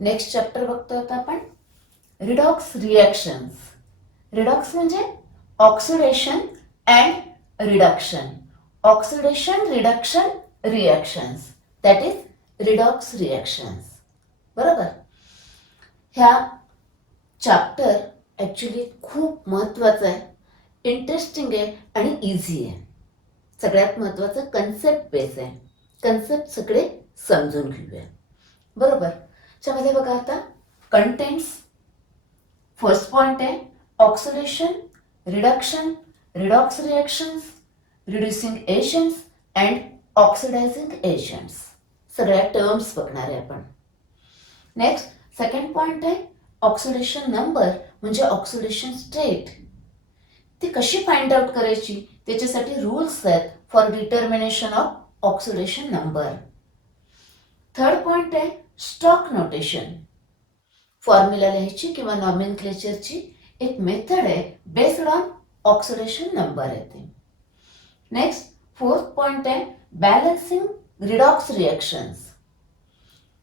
Next chapter बघतोय आता आपण रिडॉक्स रिॲक्शन्स. रिडॉक्स म्हणजे oxidation and reduction. Oxidation reduction reactions, that is redox reactions. बरोबर. ह्या चॅप्टर ॲक्च्युली खूप महत्त्वाचं आहे, इंटरेस्टिंग आहे आणि इझी आहे. सगळ्यात महत्त्वाचं कन्सेप्ट बेस आहे. कन्सेप्ट सगळे समजून घेऊया. बरोबर. त्यामध्ये बघा आता कंटेंट्स. फर्स्ट पॉइंट आहे oxidation, reduction, redox reactions, reducing agents and oxidising agents. सगळ्या टर्म्स बघणार आहे आपण. नेक्स्ट सेकंड पॉइंट आहे ऑक्सिडेशन नंबर म्हणजे ऑक्सिडेशन स्टेट. ती कशी फाइंड आउट करायची त्याच्यासाठी रूल्स आहेत for determination of oxidation number. Third point आहे स्टॉक नोटेशन. फॉर्म्युला लिहायची किंवा नॉमेनक्लेचरची एक मेथड आहे बेस्ड ऑन ऑक्सिडेशन नंबर येते. नेक्स्ट फोर्थ पॉइंट आहे balancing redox reactions.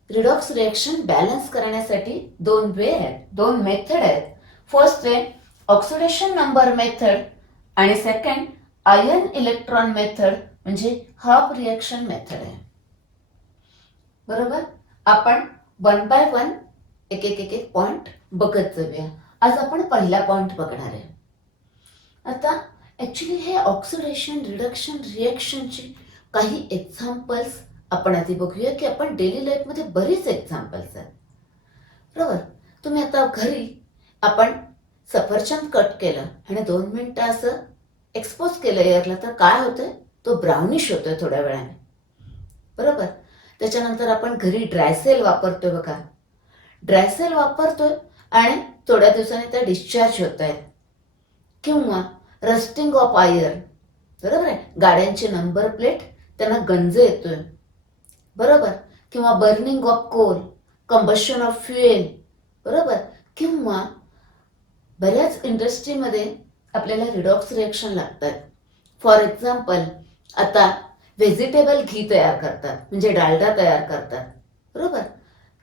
Redox reaction balance करण्यासाठी दोन वे आहेत, दोन मेथड आहेत. फर्स्ट आहे ऑक्सिडेशन नंबर मेथड आणि सेकंड आयन इलेक्ट्रॉन मेथड म्हणजे हाफ रिॲक्शन मेथड आहे. बरोबर. आपण वन बाय वन एक एक एक एक पॉइंट बघत जाऊया. आज आपण पहिला पॉइंट बघणार आहे. आता ॲक्च्युली हे ऑक्सिडेशन रिडक्शन रिॲक्शनची काही एक्झाम्पल्स आपण आधी बघूया की आपण डेली लाईफमध्ये बरीच एक्झाम्पल्स आहेत. बरोबर. तुम्ही आता घरी आपण सफरचंद कट केलं आणि 2 मिनिटं असं एक्सपोज केलं एअरला तर काय होतंय, तो ब्राउनिश होतोय थोड्या वेळाने. बरोबर. त्याच्यानंतर आपण घरी ड्रायसेल वापरतोय बघा. ड्रायसेल वापरतोय आणि थोड्या दिवसांनी त्या डिस्चार्ज होत आहेत. किंवा रस्टिंग ऑफ आयर. बरोबर आहे. गाड्यांचे नंबर प्लेट त्यांना गंज येतोय. बरोबर. किंवा burning of coal, combustion of fuel. बरोबर. किंवा बऱ्याच इंडस्ट्रीमध्ये आपल्याला रिडॉक्स रिॲक्शन लागतात. फॉर एक्झाम्पल आता व्हेजिटेबल घी तयार करतात म्हणजे डालडा तयार करतात. बरोबर.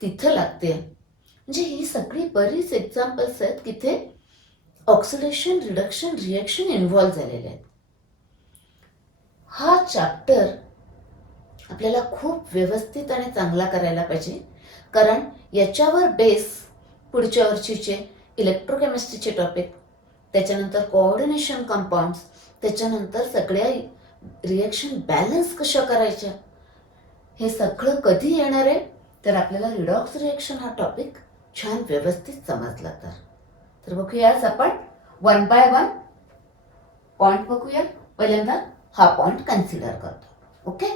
तिथं लागते. म्हणजे ही सगळी बरीच एक्झाम्पल्स आहेत की ते ऑक्सिडेशन रिडक्शन रिॲक्शन इन्व्हॉल्व झालेले आहेत. हा चॅप्टर आपल्याला खूप व्यवस्थित आणि चांगला करायला पाहिजे, कारण याच्यावर बेस पुढच्या वर्षीचे इलेक्ट्रोकेमिस्ट्रीचे टॉपिक, त्याच्यानंतर कोऑर्डिनेशन कंपाऊंड्स, त्याच्यानंतर सगळ्या रिॲक्शन बॅलन्स कशा करायच्या, हे सगळं कधी येणार आहे तर आपल्याला रिडॉक्स रिॲक्शन हा टॉपिक छान व्यवस्थित समजला तर बघूया. आज आपण वन बाय वन पॉइंट बघूया. पहिल्यांदा हा पॉइंट कन्सिडर करतो. ओके.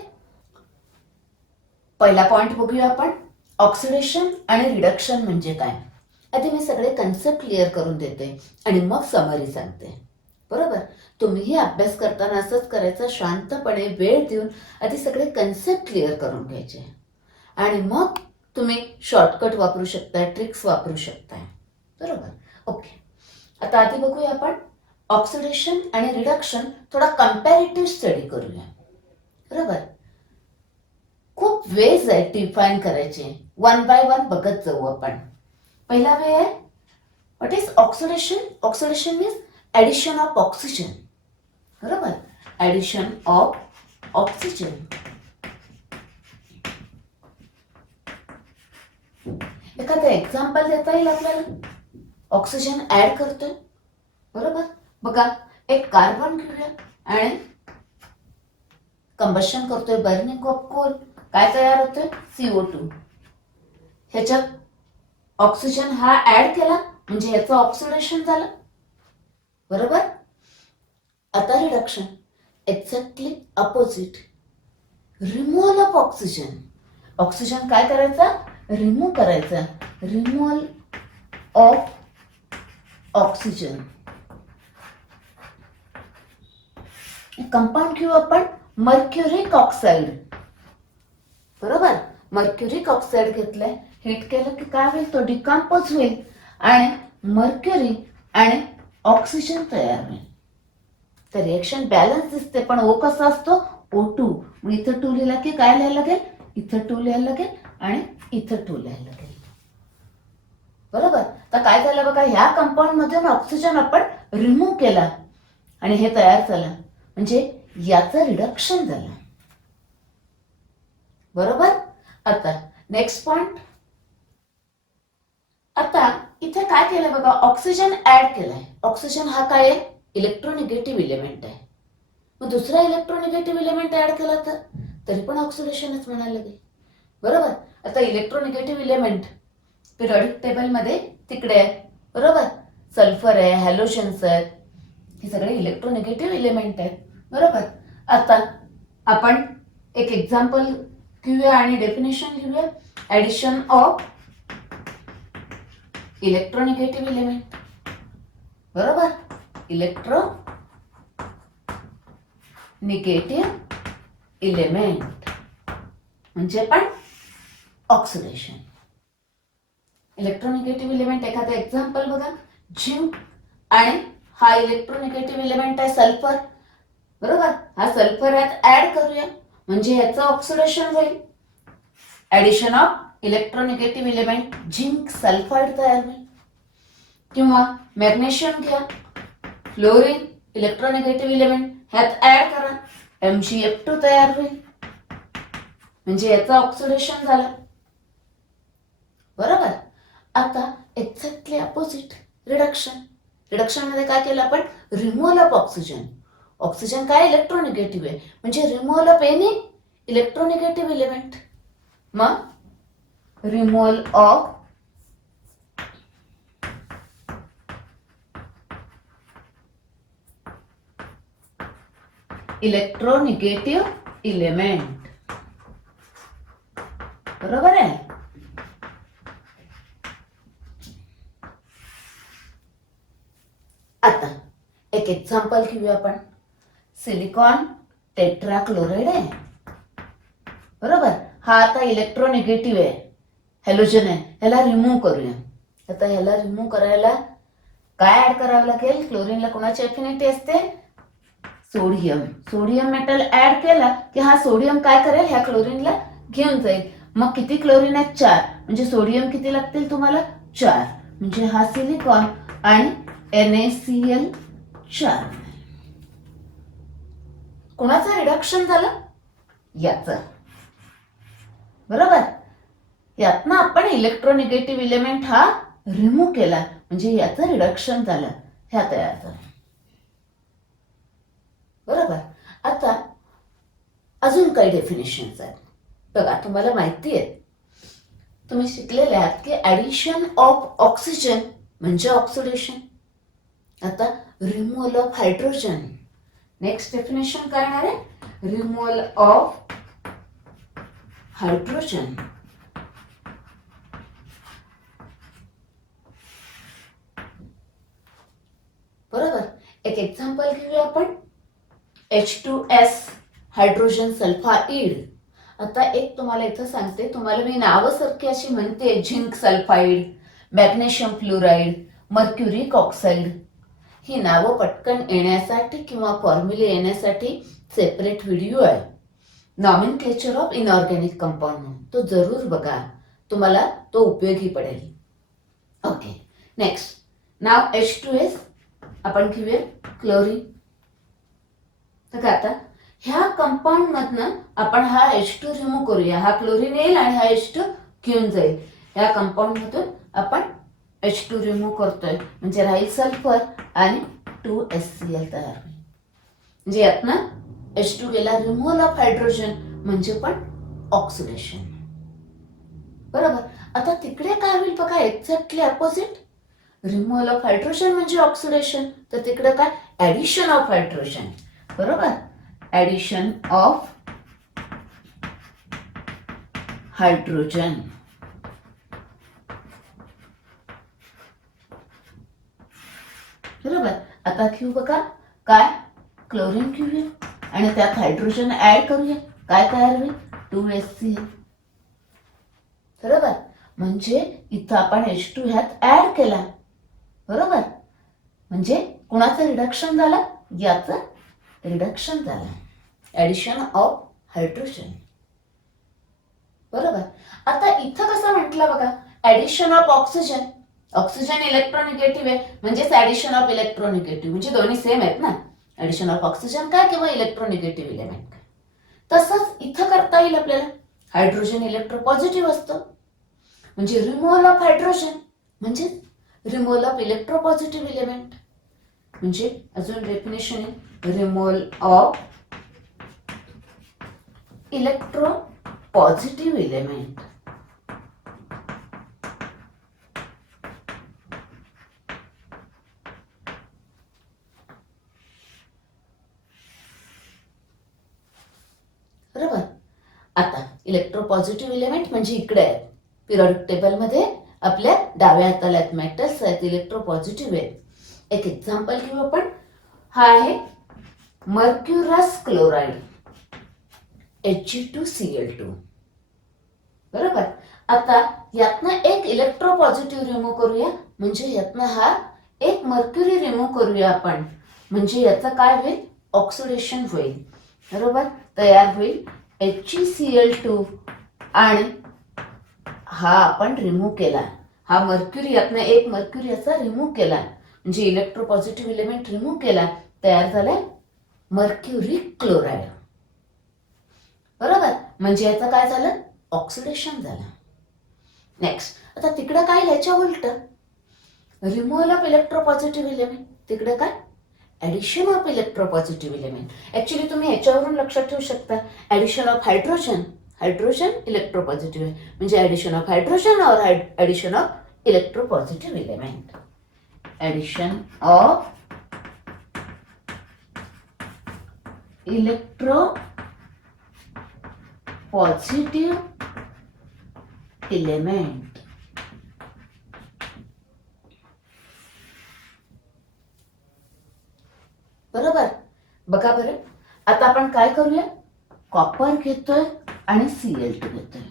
पहिला पॉइंट बघूया आपण ऑक्सिडेशन आणि रिडक्शन म्हणजे काय. आधी मी सगळे कन्सेप्ट क्लिअर करून देते आणि मग समरी सांगते. बरोबर. तुम्हीही अभ्यास करताना असंच करायचं, शांतपणे वेळ देऊन आधी सगळे कन्सेप्ट क्लिअर करून घ्यायचे आणि मग तुम्ही शॉर्टकट वापरू शकताय, ट्रिक्स वापरू शकताय. बरोबर. ओके. आता आधी बघूया आपण ऑक्सिडेशन आणि रिडक्शन थोडा कम्पॅरेटिव्ह स्टडी करूया. बरोबर. खूप वेज आहेत डिफाईन करायचे. वन बाय वन बघत जाऊ आपण. पहिला वे आहे what is oxidation. Oxidation means addition of oxygen. बरोबर. Addition of oxygen. एखादं एक्झाम्पल देता येईल आपल्याला. ऑक्सिजन ऍड करतोय. बरोबर. बघा एक कार्बन घेऊया आणि कंबशन करतोय, बर्निंग ऑफ कोल. काय तयार होतोय, CO2. ह्याच्यात ऑक्सिजन हा ऍड केला म्हणजे ह्याचं ऑक्सिडेशन झालं. बरोबर. आता reduction exactly opposite. Removal of oxygen. Oxygen काय करायचा, रिमूव्ह करायचा. Removal of oxygen. कंपाऊंड घेऊ आपण मर्क्युरिक ऑक्साईड. बरोबर. मर्क्युरिक ऑक्साईड घेतलंय, हीट केलं की काय होईल, तो डिकम्पोज होईल आणि मर्क्युरी आणि ऑक्सिजन तयार होईल. तर रिएक्शन बॅलन्स दिसते, पण O कसा असतो, O2. मग इथं 2 लिहिला की काय लिहायला लागेल, इथं 2 लिहायला लागेल आणि इथं 2 लिहायला लागेल. बरोबर. तर काय झालं बघा, ह्या कंपाऊंड मधून ऑक्सिजन आपण रिमूव्ह केला आणि हे तयार झालं, म्हणजे याचं रिडक्शन झालं. बरोबर. आता नेक्स्ट पॉइंट. आता इथे काय केलं बघा, ऑक्सिजन ऍड केलाय. ऑक्सिजन हा काय आहे, इलेक्ट्रोनिगेटिव्ह इलेमेंट आहे. मग दुसरा इलेक्ट्रोनिगेटिव्ह इलेमेंट ऍड केला तर तरी पण ऑक्सिडेशनच म्हणायला लागेल. बरोबर. आता इलेक्ट्रोनिगेटिव्ह इलेमेंट पिरियडिक टेबल मध्ये तिकडे आहे. बरोबर. सल्फर आहे, हॅलोजन्स आहेत, हे सगळे इलेक्ट्रोनिगेटिव्ह इलेमेंट आहेत. बरोबर. आता आपण एक एक्झाम्पल घेऊया आणि डेफिनेशन घेऊया. Addition of electronegative element. बरोबर. इलेक्ट्रोनिगेटिव्ह इलेमेंट म्हणजे पण ऑक्सिडेशन. इलेक्ट्रोनिगेटिव्ह इलेमेंट एखादं एक्झाम्पल बघा, झिंक, आणि हा इलेक्ट्रोनिगेटिव्ह इलेमेंट आहे सल्फर. बरोबर. हा सल्फर यात ऍड करूया म्हणजे याचं ऑक्सिडेशन होईल. Addition of electronegative element zinc sulphide तयार होईल. किंवा मॅग्नेशियम घ्या, फ्लोरीन इलेक्ट्रोनिगेटिव्ह इलेमेंट ह्यात ऍड करा, MgF2 तयार होईल म्हणजे याचं ऑक्सिडेशन झालं. बरोबर. आता एक्झॅक्टली अपोजिट रिडक्शन. रिडक्शन मध्ये काय केलं आपण, रिमूव्हल ऑफ ऑक्सिजन. ऑक्सिजन काय इलेक्ट्रोनिगेटिव्ह आहे म्हणजे रिमूव्हल ऑफ एनी इलेक्ट्रोनिगेटिव्ह इलेमेंट. मग रिमूव्हल ऑफ इलेक्ट्रोनिगेटिव्ह इलेमेंट. बरोबर आहे. आता एक एक्झाम्पल घेऊया आपण. सिलिकॉन टेट्राक्लोराइड आहे. बरोबर. हा आता इलेक्ट्रोनिगेटिव्ह आहे, हॅलोजन आहे, ह्याला रिमूव्ह करूया. आता ह्याला रिमूव्ह करायला काय ऍड करावं लागेल, क्लोरीनला कोणाची अफिनिटी असते, सोडियम. सोडियम मेटल ऍड केला की हा सोडियम काय करेल, ह्या क्लोरीनला घेऊन जाईल. मग किती क्लोरीन आहेत, 4, म्हणजे सोडियम किती लागतील तुम्हाला, 4. म्हणजे हा सिलिकॉन आणि NaCl4. कोणाचं रिडक्शन झालं, याचं. बरोबर. यातनं आपण इलेक्ट्रोनिगेटिव्ह इलेमेंट हा रिमूव्ह केला म्हणजे याचं रिडक्शन झालं, ह्या तयार झालं. बरोबर. आता अजून काही डेफिनेशन्स आहेत बघा. तुम्हाला माहिती आहे, तुम्ही शिकलेले आहात की ऍडिशन ऑफ ऑक्सिजन म्हणजे ऑक्सिडेशन. आता removal of hydrogen. Next definition काय येणार आहे, रिमूव्हल ऑफ हायड्रोजन. बरोबर. एक एक्झाम्पल घेऊया आपण, H2S हायड्रोजन सल्फाइड. आता एक तुम्हाला इथं सांगते, तुम्हाला मी नावासारखी अशी म्हणते, zinc sulphide, magnesium fluoride, mercuric oxide. ही नावं पटकन येण्यासाठी किंवा फॉर्म्युले येण्यासाठी सेपरेट व्हिडिओ आहे, नॉमेनक्लेचर ऑफ इनऑर्गॅनिक कंपाऊंड म्हणून. तो जरूर बघा, तुम्हाला तो उपयोगी पडेल. ओके. नेक्स्ट. नाव H2S आपण घेऊया क्लोरीन. तर आता ह्या कंपाऊंड मधनं आपण हा H2 रिमूव्ह करूया. हा क्लोरीन येईल आणि हा H2 घेऊन जाईल. ह्या कंपाऊंड मधून आपण H2 रिमूव्ह करतोय म्हणजे राहील सल्फर आणि 2HCl तयार होईल. म्हणजे यातनं H2 गेला, रिमूव्हल ऑफ हायड्रोजन म्हणजे पण ऑक्सिडेशन. बरोबर. आता तिकडे काय होईल बघा, exactly opposite. Removal of hydrogen म्हणजे ऑक्सिडेशन, तर तिकडे काय, ऍडिशन ऑफ हायड्रोजन. बरोबर. Addition of hydrogen. बरोबर. आता घेऊ बघा काय, क्लोरीन घेऊया आणि त्यात हायड्रोजन ऍड करूया. काय तयार होईल, 2HCl. बरोबर. म्हणजे इथं आपण H2 ह्यात ऍड केला. बरोबर. म्हणजे कुणाचं रिडक्शन झालं, याचं रिडक्शन झालं, ऍडिशन ऑफ हायड्रोजन. बरोबर. आता इथं कसं म्हटलं बघा, ऍडिशन ऑफ ऑक्सिजन. ऑक्सिजन इलेक्ट्रोनिगेटिव्ह आहे म्हणजेच ऍडिशन ऑफ इलेक्ट्रोनिगेटिव्ह, म्हणजे दोन्ही सेम आहेत ना. ऍडिशन ऑफ ऑक्सिजन काय किंवा इलेक्ट्रोनिगेटिव्ह इलेमेंट काय. तसंच इथं करता येईल आपल्याला. हायड्रोजन इलेक्ट्रोपॉझिटिव्ह असतं, म्हणजे रिमूव्हल ऑफ हायड्रोजन म्हणजे रिमूव्हल ऑफ इलेक्ट्रोपॉझिटिव्ह इलेमेंट. म्हणजे अजून डेफिनेशन आहे, रिमूव्हल ऑफ इलेक्ट्रोपॉझिटिव्ह इलेमेंट. बरोबर. आता इलेक्ट्रोपॉझिटिव्ह इलेमेंट म्हणजे इकडे आहेत पिरियडिक टेबलमध्ये आपल्या डाव्या हाताला आहेत, मेटल्स आहेत, इलेक्ट्रोपॉझिटिव्ह आहेत. एक एक्झाम्पल घेऊ आपण. हा आहे मर्क्युरस क्लोराईड Hg2Cl2. बरोबर. आता यातनं एक इलेक्ट्रोपॉझिटिव्ह रिमूव्ह करूया, म्हणजे यातनं हा एक मर्क्युरी रिमूव्ह करूया आपण, म्हणजे याचं काय होईल, ऑक्सिडेशन होईल. बरोबर. तयार होईल HgCl2 आणि हा आपण रिमूव्ह केला, हा मर्क्युरी, यातनं एक मर्क्युरी असा रिमूव्ह केला, म्हणजे इलेक्ट्रोपॉझिटिव्ह इलेमेंट रिमूव्ह केला, तयार झालाय मर्क्युरी क्लोराईड. बरोबर. म्हणजे याचं काय झालं, ऑक्सिडेशन झालं. नेक्स्ट. आता तिकडे काय, याच्या उलट, रिमूव्हल ऑफ इलेक्ट्रोपॉझिटिव्ह इलेमेंट, तिकडे काय, addition of electropositive element. Actually तुम्ही ह्याच्यावरून लक्षात ठेवू शकता, addition of hydrogen, hydrogen electropositive आहे, म्हणजे ऍडिशन ऑफ हायड्रोजन और addition of electropositive element. Addition of electropositive element. बरोबर. बघा बरं, आता आपण काय करूया, कॉपर घेतोय आणि Cl2 घेतोय.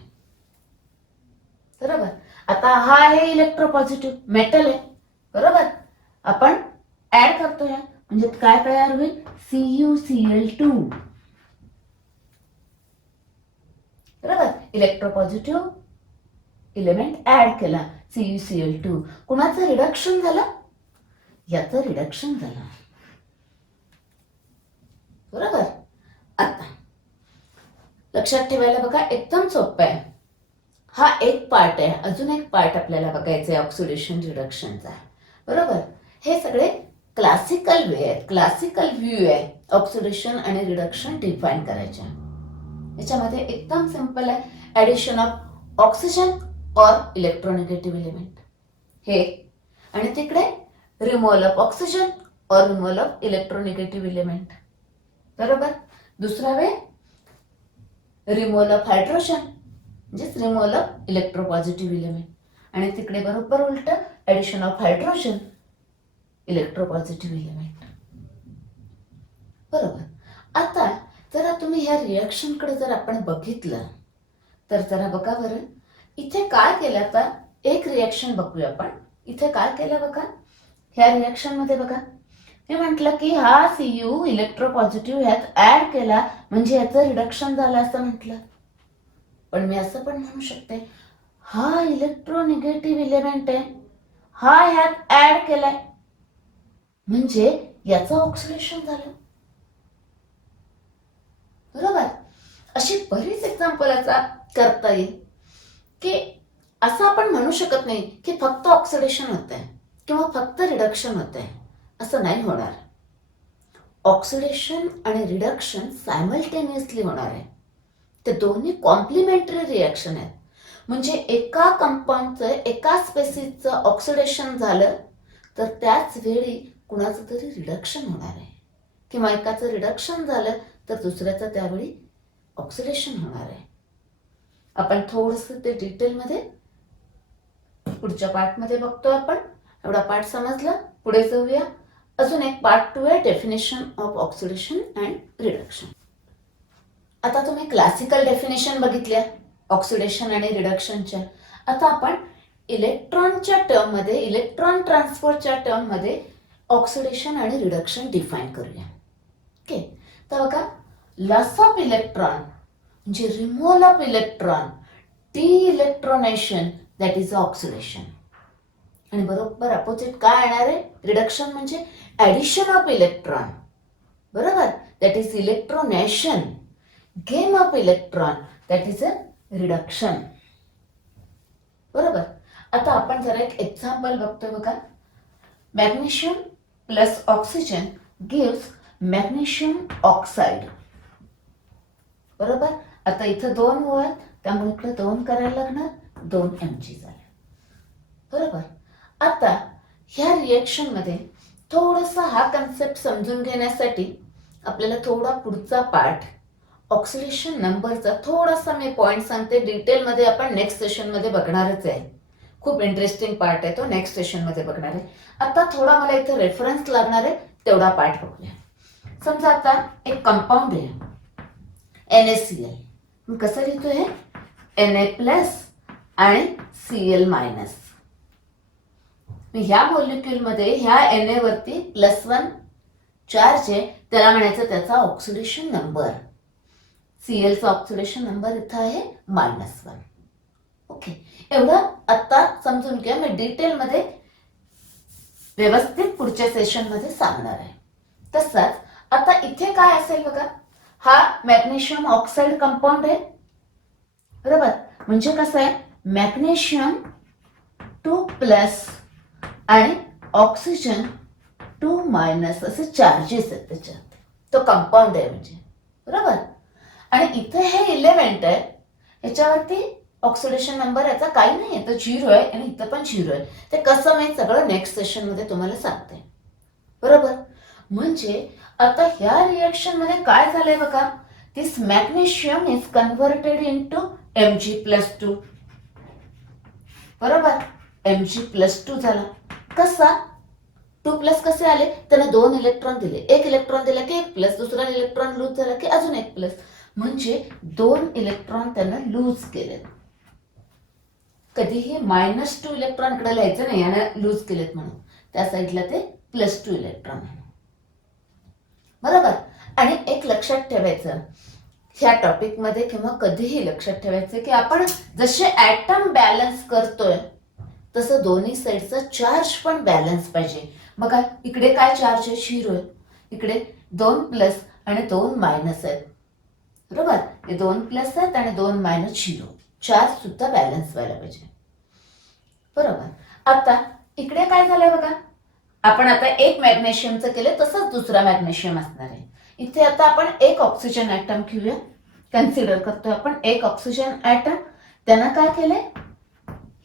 बरोबर. आता हा आहे इलेक्ट्रोपॉझिटिव्ह मेटल आहे. बरोबर. आपण ऍड करतोय, म्हणजे काय तयार होईल, CuCl2. बरोबर. इलेक्ट्रोपॉझिटिव्ह इलेमेंट ऍड केला, CuCl2. कुणाचं रिडक्शन झालं, याचं रिडक्शन झालं. बरोबर. आता लक्षात ठेवायला बघा, एकदम सोपं आहे. हा एक पार्ट आहे, अजून एक पार्ट आपल्याला बघायचं आहे ऑक्सिडेशन रिडक्शनचा. बरोबर. हे सगळे क्लासिकल वे आहेत, क्लासिकल व्ह्यू आहे ऑक्सिडेशन आणि रिडक्शन डिफाईन करायच्या. याच्यामध्ये एकदम सिंपल आहे, ऍडिशन ऑफ ऑक्सिजन और इलेक्ट्रोनिगेटिव्ह इलेमेंट हे, आणि तिकडे रिमूव्हल ऑफ ऑक्सिजन और रिमूव्हल ऑफ इलेक्ट्रोनिगेटिव्ह इलेमेंट. बरोबर. दुसरा वे, रिमूव्हल ऑफ हायड्रोजन म्हणजेच रिमूव्हल ऑफ इलेक्ट्रोपॉझिटिव्ह इलेमेंट, आणि तिकडे बरोबर उलट, addition of hydrogen electropositive element. बरोबर. आता जरा तुम्ही ह्या रिॲक्शनकडे जर आपण बघितलं तर जरा बघा बरं, इथे काय केलं. आता एक रिॲक्शन बघूया आपण. इथे काय केलं बघा, ह्या रिॲक्शन मध्ये बघा, मी म्हटलं की हा Cu इलेक्ट्रोपॉझिटिव्ह ह्यात ऍड केला, म्हणजे याचं रिडक्शन झालं असं म्हटलं. पण मी असं पण म्हणू शकते, हा इलेक्ट्रोनिगेटिव्ह इलेमेंट आहे, हा ह्यात ऍड केलाय, म्हणजे याचं ऑक्सिडेशन झालं. बरोबर. अशी बरीच एक्झाम्पल याचा करता येईल, की असं आपण म्हणू शकत नाही की फक्त ऑक्सिडेशन होत आहे किंवा फक्त रिडक्शन होत आहे, असं नाही होणार. ऑक्सिडेशन आणि रिडक्शन सायमल्टेनियसली होणार आहे. ते दोन्ही कॉम्प्लिमेंटरी रिॲक्शन आहेत. म्हणजे एका कंपाऊंडचं, एका स्पेसिसचं ऑक्सिडेशन झालं तर त्याच वेळी कुणाचं तरी रिडक्शन होणार आहे, किंवा एकाचं रिडक्शन झालं तर दुसऱ्याचं त्यावेळी ऑक्सिडेशन होणार आहे. आपण थोडंसं ते डिटेलमध्ये पुढच्या पार्टमध्ये बघतो. आपण एवढा पार्ट समजला, पुढे जाऊया. अजून एक पार्ट 2 आहे, definition of oxidation and reduction. आता तुम्ही क्लासिकल डेफिनेशन बघितल्या ऑक्सिडेशन आणि रिडक्शनच्या. आता आपण इलेक्ट्रॉनच्या टर्ममध्ये, इलेक्ट्रॉन ट्रान्सफरच्या टर्ममध्ये ऑक्सिडेशन आणि रिडक्शन डिफाईन करूया. ओके. तर बघा, लॉस ऑफ इलेक्ट्रॉन म्हणजे removal of electron, de electronation, that is oxidation. आणि बरोबर अपोजिट काय येणार आहे? रिडक्शन म्हणजे ऍडिशन ऑफ इलेक्ट्रॉन. बरोबर, that is electronation. Gain of electron, that is a reduction. बरोबर. आता आपण जरा एक एक्झाम्पल बघतोय बघा. Magnesium plus oxygen gives magnesium oxide. बरोबर. आता इथं 2 O आहेत, त्यामुळे इकडे 2 करायला लागणार, 2 Mg झाले. बरोबर. आता ह्या रिएक्शन मध्ये थोडासा हा कन्सेप्ट समजून घेण्यासाठी आपल्याला थोडा पुढचा पार्ट ऑक्सिडेशन नंबरचा थोडासा मी पॉइंट सांगते. डिटेलमध्ये आपण नेक्स्ट सेशनमध्ये बघणारच आहे. खूप इंटरेस्टिंग पार्ट आहे तो, नेक्स्ट सेशनमध्ये बघणार आहे. आता थोडा मला इथे रेफरन्स लागणार आहे, तेवढा पार्ट बघूया. समजा आता एक कंपाऊंड आहे NaCl. मग कसं लिहितो हे? Na प्लस आणि Cl मायनस. ह्या मॉलिक्युलमध्ये ह्या Na वरती +1 चार्ज आहे, त्याला म्हणायचं त्याचा ऑक्सिडेशन नंबर. Clचा ऑक्सिडेशन नंबर इथं आहे -1. ओके, एवढं आता समजून घ्या. मी डिटेलमध्ये व्यवस्थित पुढच्या सेशनमध्ये सांगणार आहे. तसंच आता इथे काय असेल बघा, हा मॅग्नेशियम ऑक्साईड कंपाऊंड आहे. बरोबर, म्हणजे कसं आहे, मॅग्नेशियम 2+ आणि ऑक्सिजन 2- असे चार्जेस आहेत त्याच्यात. तो कंपाऊंड आहे म्हणजे. बरोबर. आणि इथे हे इलेमेंट आहे, याच्यावरती ऑक्सिडेशन नंबर याचा काही नाही आहे, तो 0 आहे आणि इथं पण 0 आहे. ते कसं मी सगळं नेक्स्ट सेशनमध्ये तुम्हाला सांगते. बरोबर. म्हणजे आता ह्या रिएक्शन मध्ये काय झालंय बघा, this magnesium is converted into Mg+2. बरोबर, Mg+2 झाला. कसा? 2+ कसे आले? त्याने 2 इलेक्ट्रॉन दिले, 1 इलेक्ट्रॉन दिला की 1+, दुसरा इलेक्ट्रॉन लूज झाला की अजून 1+, म्हणजे 2 इलेक्ट्रॉन त्यानं लूज केले. कधीही -2 इलेक्ट्रॉन इकडे लिहायचं नाही यानं लूज केलेत म्हणून, त्या साईडला ते +2 इलेक्ट्रॉन. बरोबर. आणि एक लक्षात ठेवायचं ह्या टॉपिक मध्ये किंवा कधीही लक्षात ठेवायचं की आपण जसे ऍटम बॅलन्स करतोय तसं दोन्ही साईडचा चार्ज पण बॅलन्स पाहिजे. बघा इकडे काय चार्ज आहे? 0 आहे. इकडे 2+ आणि 2- आहेत. बरोबर, हे 2+ आहेत आणि 2- 0. चार्ज सुद्धा बॅलन्स व्हायला पाहिजे. बरोबर. आता इकडे काय झालंय बघा, आपण आता एक मॅग्नेशियमचं केलं, तसंच दुसरा मॅग्नेशियम असणार आहे. इथे आता आपण एक ऑक्सिजन ॲटम घेऊया, कन्सिडर करतोय आपण एक ऑक्सिजन ॲटम. त्यानं काय केले?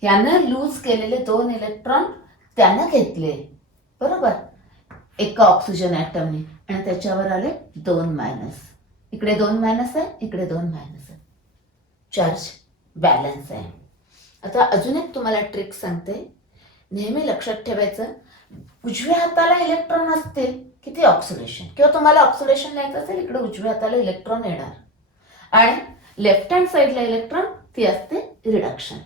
ह्यानं लूज केलेले 2 इलेक्ट्रॉन त्यानं घेतले. बरोबर, एका ऑक्सिजन ॲटमने, आणि त्याच्यावर आले 2-. इकडे 2- आहे, इकडे 2- आहे. चार्ज बॅलन्स आहे. आता अजून एक तुम्हाला ट्रिक सांगते, नेहमी लक्षात ठेवायचं, उजव्या हाताला इलेक्ट्रॉन असतील की ते ऑक्सिडेशन, किंवा तुम्हाला ऑक्सिडेशन लिहायचं असेल इकडे उजव्या हाताला इलेक्ट्रॉन येणार, आणि लेफ्ट हँड साईडला इलेक्ट्रॉन ती असते रिडक्शन.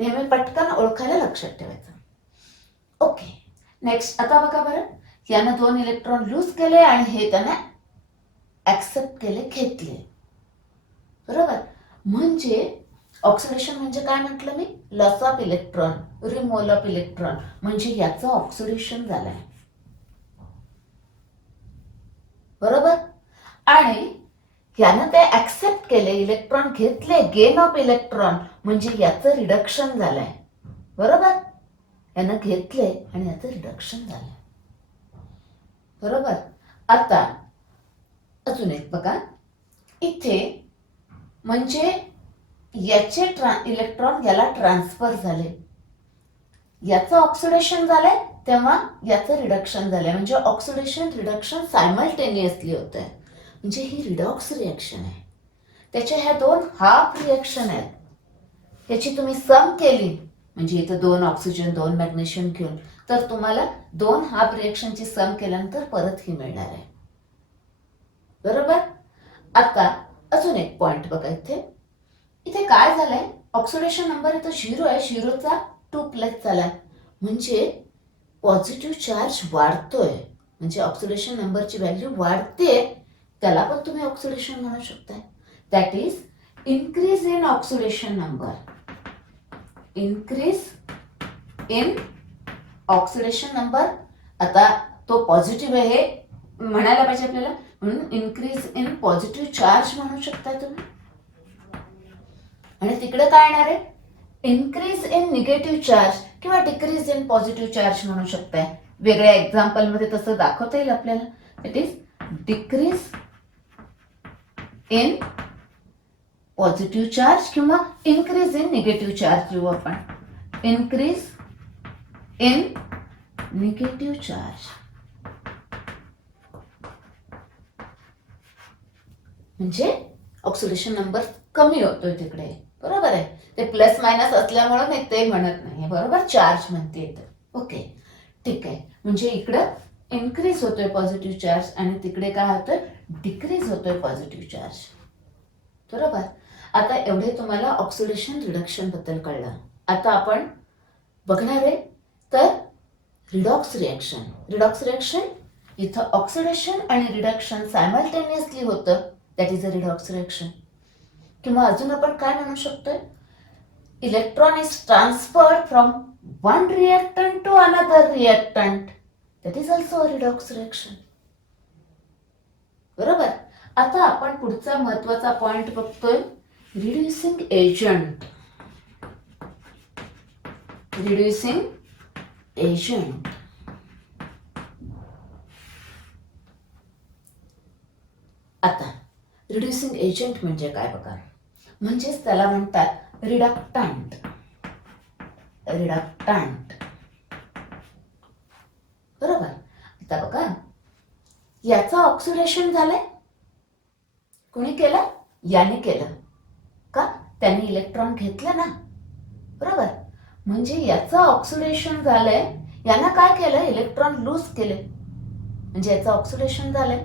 नेहमी पटकन ओळखायला लक्षात ठेवायचं. ओके, नेक्स्ट आता बघा बरं, यानं 2 इलेक्ट्रॉन लूज केले आणि हे त्याने ऍक्सेप्ट केले, घेतले. बरोबर. म्हणजे ऑक्सिडेशन म्हणजे काय म्हटलं मी? Loss of electron, removal of electron, म्हणजे याचं ऑक्सिडेशन झालंय. बरोबर. आणि यानं ते ऍक्सेप्ट केले, इलेक्ट्रॉन घेतले, गेन ऑफ इलेक्ट्रॉन, म्हणजे याचं रिडक्शन झालंय. बरोबर, यानं घेतले आणि याचं रिडक्शन झालंय. बरोबर. आता अजून एक बघा, इथे म्हणजे याचे इलेक्ट्रॉन याला ट्रान्सफर झाले, याचं ऑक्सिडेशन झालंय तेव्हा याचं रिडक्शन झालंय, म्हणजे ऑक्सिडेशन रिडक्शन सायमल्टेनियसली होत आहे. म्हणजे ही रिडॉक्स रिएक्शन आहे. त्याच्या ह्या 2 हाफ रिएक्शन आहेत, त्याची तुम्ही सम केली म्हणजे इथं 2 ऑक्सिजन 2 मॅग्नेशियम घेऊन, तर तुम्हाला 2 हाफ रिएक्शनची सम केल्यानंतर परत ही मिळणार आहे. बरोबर. आता अजून एक पॉइंट बघा, इथे काय झालंय, ऑक्सिडेशन नंबर इथं 0 आहे, 0चा 2+ झालाय, म्हणजे पॉझिटिव्ह चार्ज वाढतोय, म्हणजे ऑक्सिडेशन नंबरची व्हॅल्यू वाढते. त्याला पण तुम्ही ऑक्सिडेशन म्हणू शकताय. That is increase in oxidation number. Increase in oxidation number आता तो पॉझिटिव्ह आहे हे म्हणायला पाहिजे आपल्याला, म्हणून इन्क्रीज इन पॉझिटिव्ह चार्ज म्हणू शकता तुम्ही. आणि तिकडे काय येणार आहे, इन्क्रीज इन निगेटिव्ह चार्ज किंवा डिक्रीज इन पॉझिटिव्ह चार्ज म्हणू शकताय. वेगळ्या एक्झाम्पल मध्ये तसं दाखवता येईल आपल्याला. It is decrease in positive charge किंवा इन्क्रीज इन निगेटिव्ह चार्ज घेऊ आपण. इन्क्रीज इन निगेटिव्ह चार्ज म्हणजे ऑक्सिडेशन नंबर कमी होतोय तिकडे, बरोबर आहे. ते प्लस मायनस असल्यामुळे मी ते म्हणत नाही, बरोबर, चार्ज म्हणते येतं. ओके, ठीक आहे. म्हणजे इकडं इन्क्रीज होतोय पॉझिटिव्ह चार्ज आणि तिकडे काय होतोय, डिक्रीज होतोय पॉझिटिव्ह चार्ज, बरोबर. आता एवढे तुम्हाला ऑक्सिडेशन रिडक्शन बद्दल कळलं. आता आपण बघणार आहे तर रिडॉक्स रिॲक्शन. रिडॉक्स रिॲक्शन इथं ऑक्सिडेशन आणि रिडक्शन सायमल्टेनियसली होतं, that is a redox reaction. किंवा अजून आपण काय म्हणू शकतोय, electron is transferred from one reactant to another reactant, that is also a redox reaction, बरोबर. आता आपण पुढचा महत्वाचा पॉइंट बघतोय, रिड्युसिंग एजंट. रिड्युसिंग एजंट आता रिड्युसिंग एजंट म्हणजे काय बघा, म्हणजेच त्याला म्हणतात रिडक्टंट. रिडक्टंट, बरोबर. आता बघा, याचं ऑक्सिडेशन झालंय, कोणी केलं, याने केलं का, त्याने इलेक्ट्रॉन घेतले ना, बरोबर. म्हणजे याचं ऑक्सिडेशन झालंय, यानं काय केलं, इलेक्ट्रॉन लूज केले, म्हणजे याचं ऑक्सिडेशन झालंय.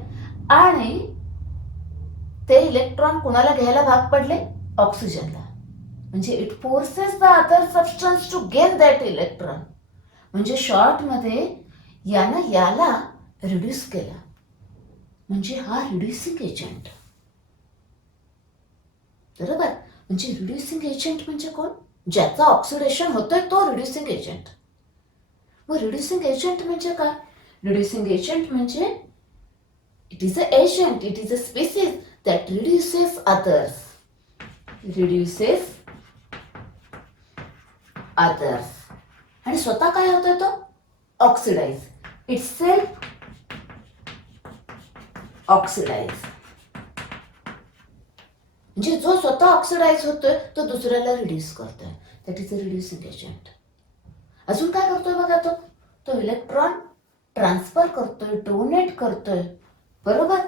आणि ते इलेक्ट्रॉन कुणाला घ्यायला भाग पडले, ऑक्सिजनला. म्हणजे it forces the other substance to gain that electron. म्हणजे शॉर्ट मध्ये यानं याला रिड्यूस केला, म्हणजे हा रिड्युसिंग एजंट, बरोबर. म्हणजे रिड्युसिंग एजंट म्हणजे कोण, ज्याचं ऑक्सिडेशन होतोय तो रिड्युसिंग एजंट. मग रिड्युसिंग एजंट म्हणजे काय, रिड्युसिंग एजंट म्हणजे it is a agent, it is a species that reduces others. Reduces others. आणि स्वतः काय होतोय तो, ऑक्सिडाइज. Itself oxidise. म्हणजे जो स्वतः ऑक्सिडाइज होतोय तो दुसऱ्याला रिड्यूस करतोय, that is a reducing agent. अजून काय करतोय बघा, तो इलेक्ट्रॉन ट्रान्सफर करतोय, डोनेट करतोय, बरोबर.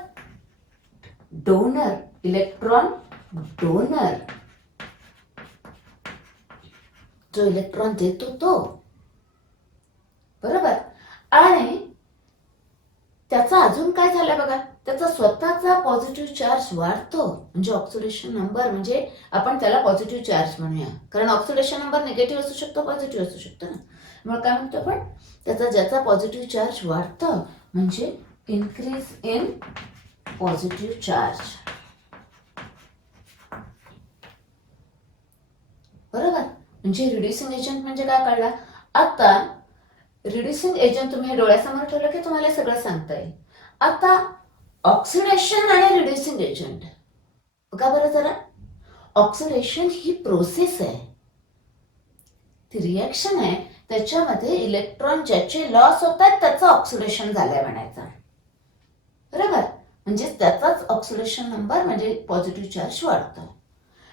डोनर, इलेक्ट्रॉन डोनर, जो इलेक्ट्रॉन देतो तो, बरोबर. आणि त्याचा अजून काय झालं बघा, त्याचा स्वतःचा पॉझिटिव्ह चार्ज वाढतो, म्हणजे ऑक्सिडेशन नंबर, म्हणजे आपण त्याला पॉझिटिव्ह चार्ज म्हणूया, कारण ऑक्सिडेशन नंबर निगेटिव्ह असू शकतो, पॉझिटिव्ह असू शकतो ना. मग काय म्हणतो आपण, त्याचा ज्याचा पॉझिटिव्ह चार्ज वाढतं म्हणजे इन्क्रीज इन पॉझिटिव्ह चार्ज, बरोबर. म्हणजे रिड्युसिंग एजंट म्हणजे काय कळला. आता रिड्युसिंग एजंट तुम्ही डोळ्यासमोर ठेवलं की तुम्हाला सगळं सांगता येईल. आता ऑक्सिडेशन आणि रिड्युसिंग एजंट बघा बरं जरा. ऑक्सिडेशन ही प्रोसेस आहे, ती रिॲक्शन आहे, त्याच्यामध्ये इलेक्ट्रॉन ज्याचे लॉस होत आहेत त्याचं ऑक्सिडेशन झालंय म्हणायचं, बरोबर. म्हणजे त्याचाच ऑक्सिडेशन नंबर म्हणजे पॉझिटिव्ह चार्ज वाढतो.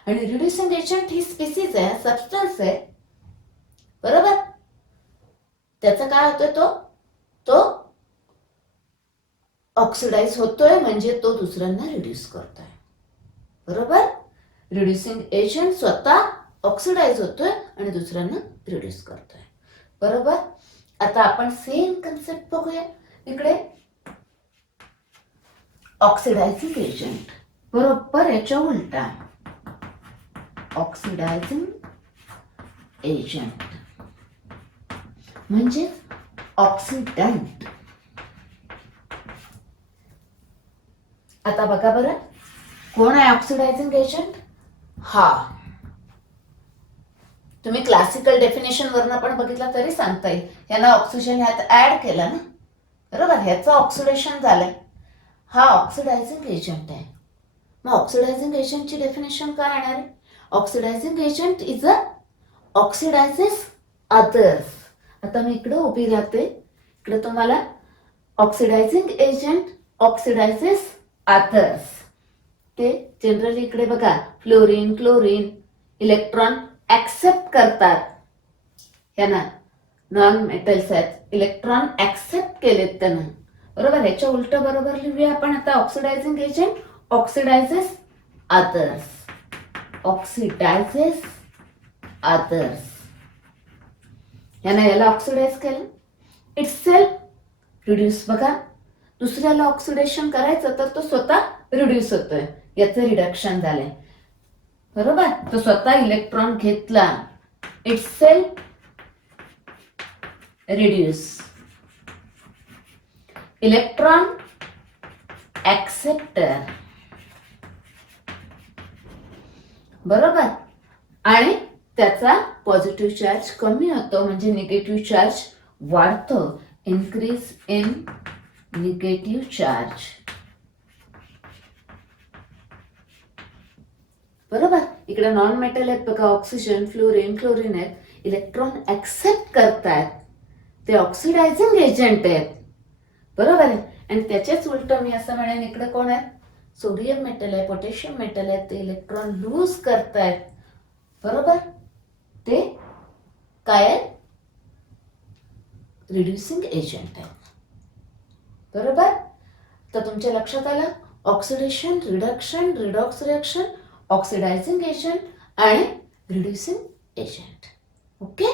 आणि रिड्युसिंग एजंट ही स्पीसीज आहे, सबस्टन्स आहे, बरोबर. त्याचा काय होतोय, तो ऑक्सिडाइज होतोय, म्हणजे तो दुसऱ्यांना रिड्यूस करतोय, बरोबर. रिड्युसिंग एजंट स्वतः ऑक्सिडाइज होतोय आणि दुसऱ्यांना रिड्यूस करतोय, बरोबर. आता आपण सेम कन्सेप्ट बघूया इकडे. ऑक्सिडायझिंग एजंट, बरोबर याच्या उलटा, ऑक्सिडायझिंग एजंट म्हणजे ऑक्सिडंट. आता बघा बरं, कोण आहे ऑक्सिडायझिंग एजंट, हा तुम्ही क्लासिकल डेफिनेशन वरनं पण बघितलं तरी सांगता येईल. यांना ऑक्सिजन ह्यात ऍड केला ना, बरोबर, ह्याचं ऑक्सिडेशन झालंय. हा ऑक्सिडायझिंग एजंट आहे. मग ऑक्सिडायझिंग एजंटची डेफिनेशन काय येणार आहे? Oxidising agent is a oxidises others. आता मी इकडे उभी राहते, इकडे तुम्हाला ऑक्सिडायझिंग एजंट ऑक्सिडायझेस अदर्स. ते जनरली इकडे बघा, फ्लोरीन क्लोरीन इलेक्ट्रॉन ऍक्सेप्ट करतात. ह्यांना नॉन मेटल्स आहेत, इलेक्ट्रॉन ऍक्सेप्ट केलेत त्यांना, बरोबर. ह्याच्या उलट बरोबर लिहूया आपण आता. Oxidising agent oxidises others. Oxidises others. याला ऑक्सिडाइज केलं, इट्स सेल्फ रिड्यूस. बघा, दुसऱ्याला ऑक्सिडेशन करायचं तर तो स्वतः रिड्यूस होतोय, याचं रिडक्शन झालंय, बरोबर. तो स्वतः इलेक्ट्रॉन घेतला, it's self reduce. Electron acceptor, बरोबर. आणि त्याचा पॉझिटिव्ह चार्ज कमी होतो, म्हणजे निगेटिव्ह चार्ज वाढतो. इन्क्रीज इन निगेटिव्ह चार्ज, बरोबर. इकडे नॉन मेटल आहेत बघा, ऑक्सिजन फ्लोरीन क्लोरीन आहेत, इलेक्ट्रॉन ऍक्सेप्ट करतात, ते ऑक्सिडायझिंग एजंट आहेत, बरोबर आहे. आणि त्याच्याच उलट मी असं म्हणेन, इकडे कोण आहे? सोडियम मेटल आहे, पोटॅशियम मेटल आहे, ते इलेक्ट्रॉन लूज करतायत, बरोबर. ते काय आहे? रिड्युसिंग एजंट आहे, बरोबर. तर तुमच्या लक्षात आलं, oxidation, reduction, redox reaction, oxidizing agent आणि रिड्युसिंग एजंट. ओके.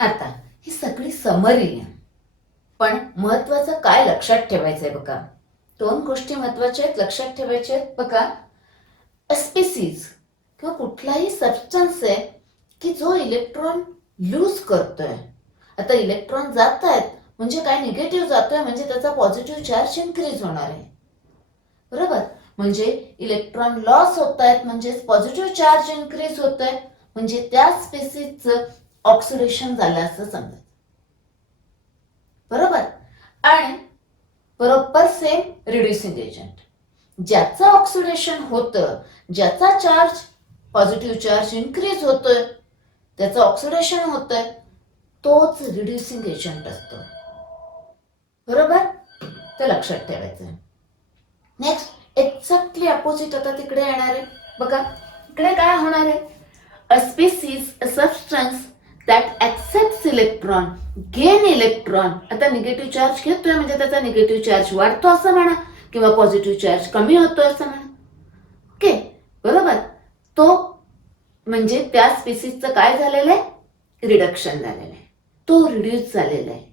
आता ही सगळी समरी आहे, पण महत्वाचं काय लक्षात ठेवायचंय बघा. दोन गोष्टी महत्वाच्या आहेत, लक्षात ठेवायच्या आहेत बघा. स्पीसीज किंवा कुठलाही सबस्टन्स आहे की जो इलेक्ट्रॉन लूज करतोय. आता इलेक्ट्रॉन जात आहेत म्हणजे काय? निगेटिव्ह जातोय, म्हणजे त्याचा पॉझिटिव्ह चार्ज इन्क्रीज होणार आहे, बरोबर. म्हणजे इलेक्ट्रॉन लॉस होत आहेत म्हणजे पॉझिटिव्ह चार्ज इन्क्रीज होत आहे, म्हणजे त्या स्पीसीजचं ऑक्सिडेशन झालं असं समजायचं, बरोबर. आणि बरोबर सेम रिड्युसिंग एजंट, ज्याचं ऑक्सिडेशन होतं, ज्याचा चार्ज पॉझिटिव्ह चार्ज इन्क्रीज होतोय, त्याचं ऑक्सिडेशन होतंय, तोच रिड्युसिंग एजंट असतो, बरोबर. तर लक्षात ठेवायचं. नेक्स्ट एक्झॅक्टली अपोजिट आता तिकडे येणार आहे बघा. इकडे काय होणार आहे? A species, a substance that accepts electron gain electron. आता निगेटिव्ह चार्ज घेतोय म्हणजे त्याचा निगेटिव्ह चार्ज वाढतो असं म्हणा, किंवा पॉझिटिव्ह चार्ज कमी होतो असं म्हणा. ओके, बरोबर. तो म्हणजे त्या स्पीसीजचं काय झालेलं आहे? रिडक्शन झालेलं आहे, तो रिड्यूस झालेला आहे,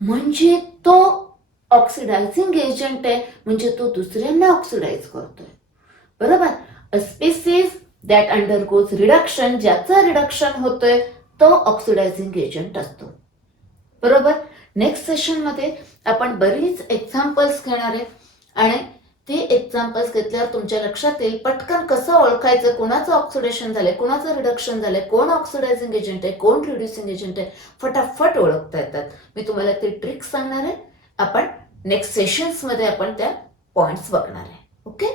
म्हणजे तो ऑक्सिडायझिंग एजंट आहे, म्हणजे तो दुसऱ्यांना ऑक्सिडाइज करतोय, बरोबर. A species that undergoes reduction, ज्याचं रिडक्शन होतोय तो ऑक्सिडायझिंग एजंट असतो, बरोबर. नेक्स्ट सेशनमध्ये आपण बरीच एक्झाम्पल्स घेणार आहे आणि ते एक्झाम्पल्स घेतल्यावर तुमच्या लक्षात येईल पटकन कसं ओळखायचं, कोणाचं ऑक्सिडेशन झालंय, कोणाचं रिडक्शन झालंय, कोण ऑक्सिडायझिंग एजंट आहे, कोण रिड्युसिंग एजंट आहे, फटाफट ओळखता येतात. मी तुम्हाला ते ट्रिक्स सांगणार आहे. आपण नेक्स्ट सेशन्समध्ये आपण त्या पॉइंट्स बघणार आहे. ओके.